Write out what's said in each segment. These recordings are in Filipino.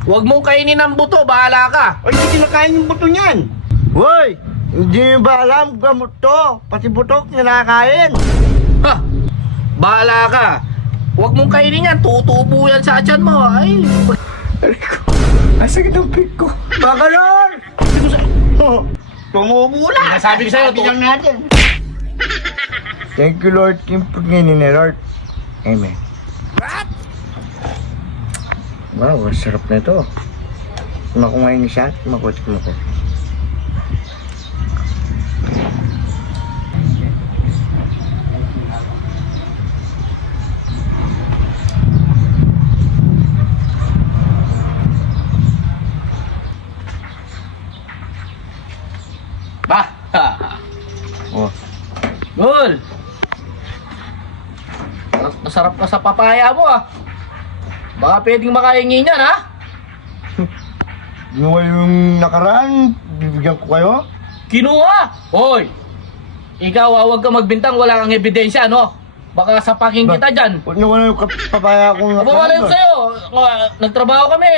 Huwag mong kainin ang buto, bahala ka. Ay, hindi kinakain yung buto niyan. Hoy! Hindi mo ba alam gamot to? Pati butok kinakain. Ha! Bahala ka. Huwag mong kainin yan, tutubo yan sa tiyan mo. Ay, Ay, sakit ang pit ko. Baka nun! Oh, tumubo na. Sabi ko sa'yo, Sabi lang natin. Thank you, Lord. Yung pagnginin ni Lord. Amen. Wow, ang sarap na ito. Kumakumain ni siya at makutik mo ko. ba? Oh. Gol! Masarap ka sa papaya mo ah. Baka pwedeng makahingi niyan ha? Yung yung nakaraan, bibigyan ko kayo. Kinuha! Hoy! Ikaw, huwag ka magbintang, wala kang ebidensya, no? Baka sapakin kita dyan. Wala yung papaya akong Aba, wala yung sa'yo. Nagtrabaho kami.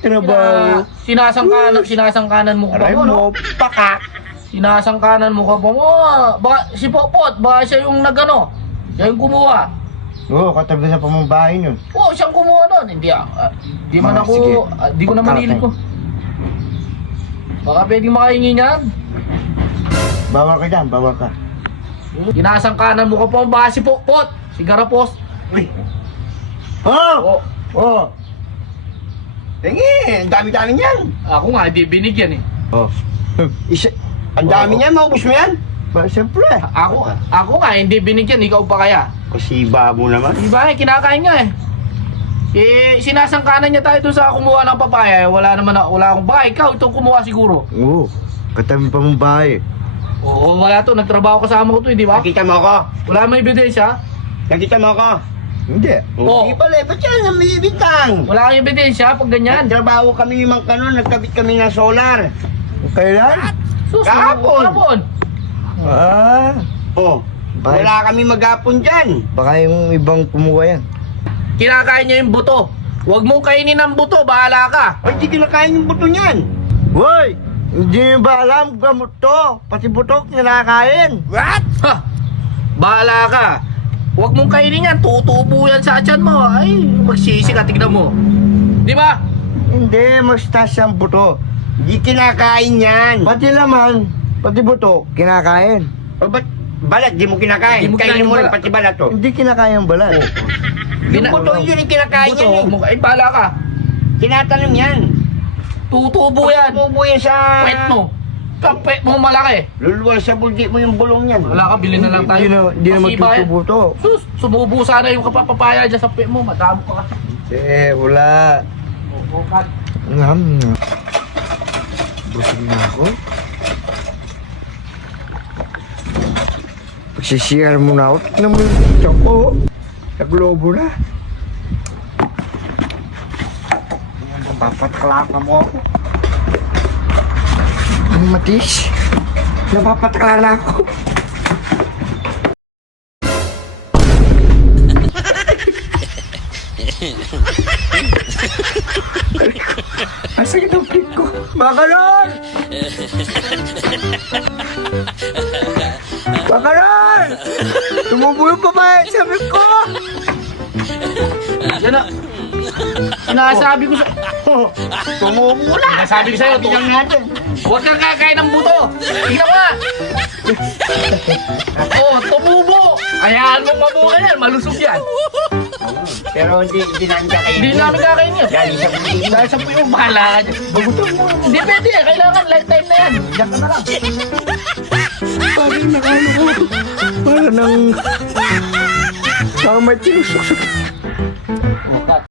Trabaho. Sinasangkanan mo ka pa Aray mo, no? mo, pakak. Sinasangkanan mo ka pa mo. Baka si Popot, baka siya yung nagano. Siya yung kumuha. Oo, katabi sa pamambahin yun. Oo, siyang kumuha nun. Hindi man ako, Sige. di ko naman hilig ko. Baka pwedeng makahingi niyan. Bawal ka dyan, bawal ka. Sinasangkanan mo ka pa, baka si Popot, si Garapos. Uy, Oh! Oh! tingin. Ang dami-dami niyan. Ako nga, hindi binigyan eh. Oh. Ang dami niyan. Maubos mo yan. Ba, siyempre. Ako nga, hindi binigyan, ikaw pa kaya. Kasi babo naman. Diba eh, kinakain niya eh. Sinasangkanan niya tayo doon sa kumuha ng papaya. Wala akong bahay. Ikaw, itong kumuha siguro. Oo, katabi pamambahin. Oo, wala to. Nagtrabaho kasama ko to eh, di ba? Nakita mo ako. Wala may ebidensya. Nakita mo ako. Hindi. Oo. Hindi pala. Ba't yan ang may ibitang? Wala kang ebidensya pag ganyan. Nagtrabaho kami ni Mang Kanon. Nagkabit kami ng solar. Kailan? Sus, Kahapon. kahapon. Ah, Oh. Bakit? Wala kami maghapon dyan. baka yung ibang kumuha yan. Kinakain niya yung buto. Huwag mong kainin ang buto, bahala ka. Ay, hindi kinakain yung buto niyan. Hoy! Hindi mo ba alam gamot to? Pati butok kinakain. Ha! Bahala ka. Huwag mong kainin yan, tutubo yan sa tiyan mo. Ay, magsisi ka, tignan mo. Di ba? Hindi, mas taas ang buto. Hindi kinakain yan. Pati laman, pati buto, kinakain. O ba't balat di mo kinakain? Di mo kinakain Kainin mo yung rin balat. pati balat to. Hindi kinakain ang balat. Yung buto yun yung kinakain Buto, yan eh. huwag mong kainin, bahala ka. Tinatanim yan. Tutubo yan. Tubo yan sa... Pet mo. Kapet mo malaki. Luluwal sa buldi mo yung bulong yan. Wala ka, bilhin na lang tayo. Hindi na Masiba yan. magtutubo to. Sus, sumubo sana yung kapapapaya dyan sa pet mo. Madamo ka kasi. Wala. Oo, kat. Ngam. Busog na ako. Pagsisiyar mo na ako. Tignan mo yung tiyan ko. Naglobo na. Napapatkalaka mo ako. Ang matis. Napapatkala na ako. Ang sakit ang pit ko. Baka nun! Baka nun! Tumubo yung babae. Sabi ko! Yan na. Sinasabi ko sa... Tumubo na. Sinasabi ko sa'yo, Tingnan natin. huwag kang kakain ng buto. Tingnan mo nga. Oo, tumubo. Hayaan mong mabuka yan, malusog yan. Pero hindi namin kakainin. Hindi namin kakain yan. Galing sa buldi. Dahil sa puyo, bahala ka dyan. Bagutan mo. Hindi pwede eh, kailangan lifetime na yan. Diyan ka na lang. Parang nakano ko. Parang nang... Parang may tinusok sa...